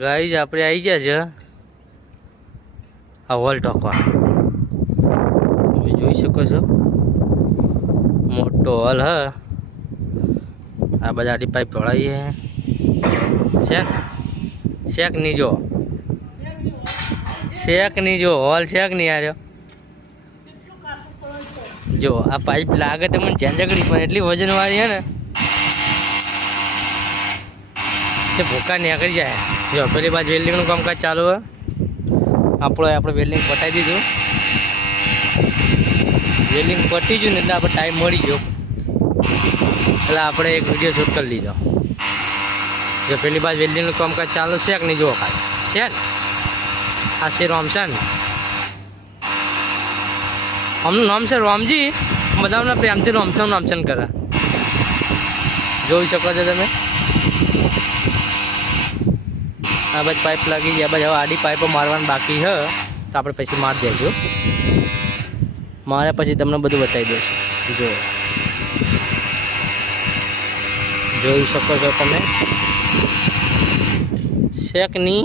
Guys આપણે આવી ગયા છે આ હોલ ઢોકવા. તમે જોઈ શકો છો મોટો હોલ હ. આ બધા આડી પાઇપ ઢોળાઈએ શેક નહીં જો હોલ શેક નહીં આવ્યો. જો આ પાઇપ લાગે તો મને ઝંઝકડી પણ એટલી વજનવાળી હે ને તે ભૂકા નીકળી જાય. જો પેલી બાજુ વેલ્ડિંગનું કામકાજ ચાલુ હોય. આપણે વેલ્ડિંગ પતાવી દીધું. વેલ્ડિંગ પતી ગયું ને એટલે આપણે ટાઈમ મળી ગયો એટલે આપણે એક વિડીયો શૂટ કરી લીધો. જો પેલી બાજુ વેલ્ડિંગનું કામકાજ ચાલુ છે કે નહીં જુઓ ખાલી છે ને. આ છે રોમસન, આમનું નામ છે રોમજી. બધાના પ્રેમથી રોમસન કરે. જોઈ શકો છો તમે. આ બાજુ પાઇપ લાગી ગયા. બાજુ હવે આડી પાઇપો મારવાની બાકી છે તો આપણે પછી મારી દઈશું. મારે પછી તમને બધું બતાવી દઈશું. જોઈ શકો છો તમે શેકની